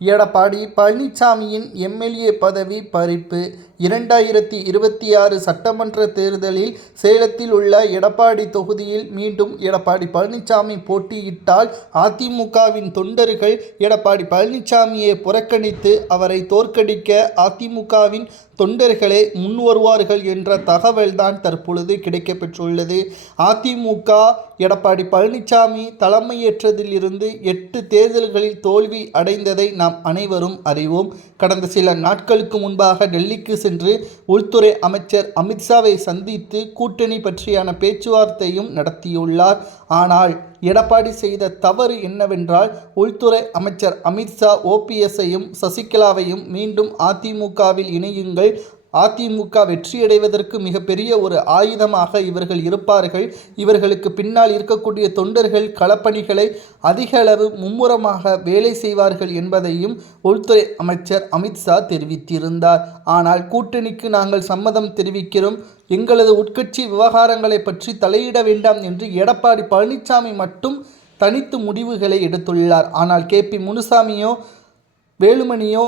Edappadi பழனிசாமியின் MLA பதவி பறிப்பு. இரண்டாயிரத்தி இருபத்தி ஆறு சட்டமன்ற தேர்தலில் சேலத்தில் உள்ள எடப்பாடி தொகுதியில் மீண்டும் எடப்பாடி பழனிசாமி போட்டியிட்டால் அதிமுகவின் தொண்டர்கள் எடப்பாடி பழனிசாமியை புறக்கணித்து அவரை தோற்கடிக்க அதிமுகவின் தொண்டர்களே முன் வருவார்கள் என்ற தகவல்தான் தற்பொழுது கிடைக்கப்பெற்றுள்ளது. அதிமுக எடப்பாடி பழனிசாமி தலைமையேற்றதிலிருந்து எட்டு தேர்தல்களில் தோல்வி அடைந்ததை நாம் அனைவரும் அறிவோம். கடந்த சில நாட்களுக்கு முன்பாக டெல்லிக்கு சென்று உள்துறை அமைச்சர் அமித்ஷாவை சந்தித்து கூட்டணி பற்றியான பேச்சுவார்த்தையும் நடத்தியுள்ளார். ஆனால் எடப்பாடி செய்த தவறு என்னவென்றால் உள்துறை அமைச்சர் அமித்ஷா ஓபிஎஸ்ஸையும் சசிகலாவையும் மீண்டும் அதிமுகவில் இணையுங்கள். அதிமுக வெற்றியடைவதற்கு மிகப்பெரிய ஒரு ஆயுதமாக இவர்கள் இருப்பார்கள். இவர்களுக்கு பின்னால் இருக்கக்கூடிய தொண்டர்கள் களப்பணிகளை அதிக அளவு மும்முரமாக வேலை செய்வார்கள் என்பதையும் உள்துறை அமைச்சர் அமித்ஷா தெரிவித்திருந்தார். ஆனால் கூட்டணிக்கு நாங்கள் சம்மதம் தெரிவிக்கிறோம். எங்களது உட்கட்சி விவகாரங்களை பற்றி தலையிட வேண்டாம் என்று எடப்பாடி பழனிசாமி மட்டும் தனித்து முடிவுகளை எடுத்துள்ளார். ஆனால் கே. பி. முனுசாமியோ வேலுமணியோ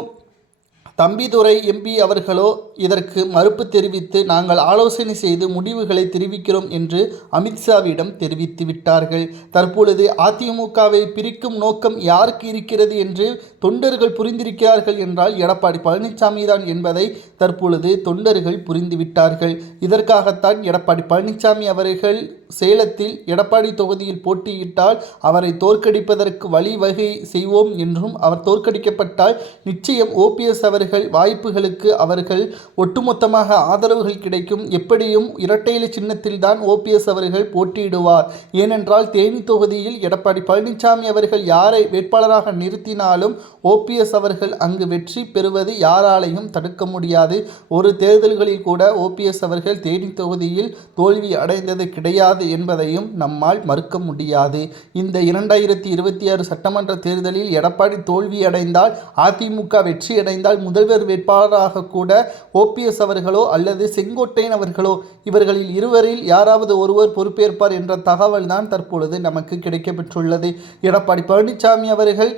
தம்பிதுரை எம்பி அவர்களோ இதற்கு மறுப்பு தெரிவித்து நாங்கள் ஆலோசனை செய்து முடிவுகளை தெரிவிக்கிறோம் என்று அமித்ஷாவிடம் தெரிவித்து விட்டார்கள். தற்பொழுது அதிமுகவை பிரிக்கும் நோக்கம் யாருக்கு இருக்கிறது என்று தொண்டர்கள் புரிந்திருக்கிறார்கள் என்றால் எடப்பாடி பழனிசாமி தான் என்பதை தற்பொழுது தொண்டர்கள் புரிந்துவிட்டார்கள் இதற்காகத்தான் எடப்பாடி பழனிசாமி அவர்கள் சேலத்தில் எடப்பாடி தொகுதியில் போட்டியிட்டால் அவரை தோற்கடிப்பதற்கு வழிவகை செய்வோம் என்றும் அவர் தோற்கடிக்கப்பட்டால் நிச்சயம் ஓபிஎஸ் அவர்கள் வாய்ப்புகளுக்கு அவர்கள் ஒட்டுமொத்தமாக ஆதரவுகள் கிடைக்கும். எப்படியும் இரட்டையில சின்னத்தில் தான் ஓபிஎஸ் அவர்கள் போட்டியிடுவார். ஏனென்றால் தேனி தொகுதியில் எடப்பாடி பழனிசாமி அவர்கள் யாரை வேட்பாளராக நிறுத்தினாலும் ஓபிஎஸ் அவர்கள் அங்கு வெற்றி பெறுவது யாராலையும் தடுக்க முடியாது. ஒரு தேர்தல்களில் கூட ஓபிஎஸ் அவர்கள் தேனி தொகுதியில் தோல்வி அடைந்தது கிடையாது என்பதையும் நம்மால் மறுக்க முடியாது. இந்த இரண்டாயிரத்தி இருபத்தி ஆறு சட்டமன்ற தேர்தலில் எடப்பாடி தோல்வி அடைந்தால் அதிமுக வெற்றி அடைந்தால் முதல்வர் வேட்பாளராக கூட ஓ ஓபிஎஸ் அவர்களோ அல்லது செங்கோட்டையன் அவர்களோ இவர்களில் இருவரில் யாராவது ஒருவர் பொறுப்பேற்பார் என்ற தகவல் தான் தற்பொழுது நமக்கு கிடைக்கப்பெற்றுள்ளது. எடப்பாடி பழனிசாமி அவர்கள்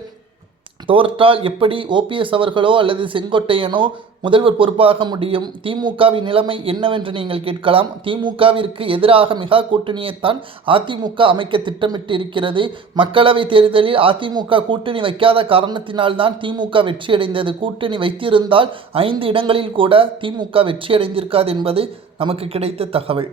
தோற்றால் எப்படி ஓபிஎஸ் அவர்களோ அல்லது செங்கோட்டையனோ முதல்வர் பொறுப்பாக முடியும். திமுகவின் நிலைமை என்னவென்று நீங்கள் கேட்கலாம். திமுகவிற்கு எதிராக மெகா கூட்டணியைத்தான் அதிமுக அமைக்க திட்டமிட்டு இருக்கிறது மக்களவைத் தேர்தலில் அதிமுக கூட்டணி வைக்காத காரணத்தினால்தான் திமுக வெற்றியடைந்தது. கூட்டணி வைத்திருந்தால் ஐந்து இடங்களில் கூட திமுக வெற்றியடைந்திருக்காது என்பது நமக்கு கிடைத்த தகவல்.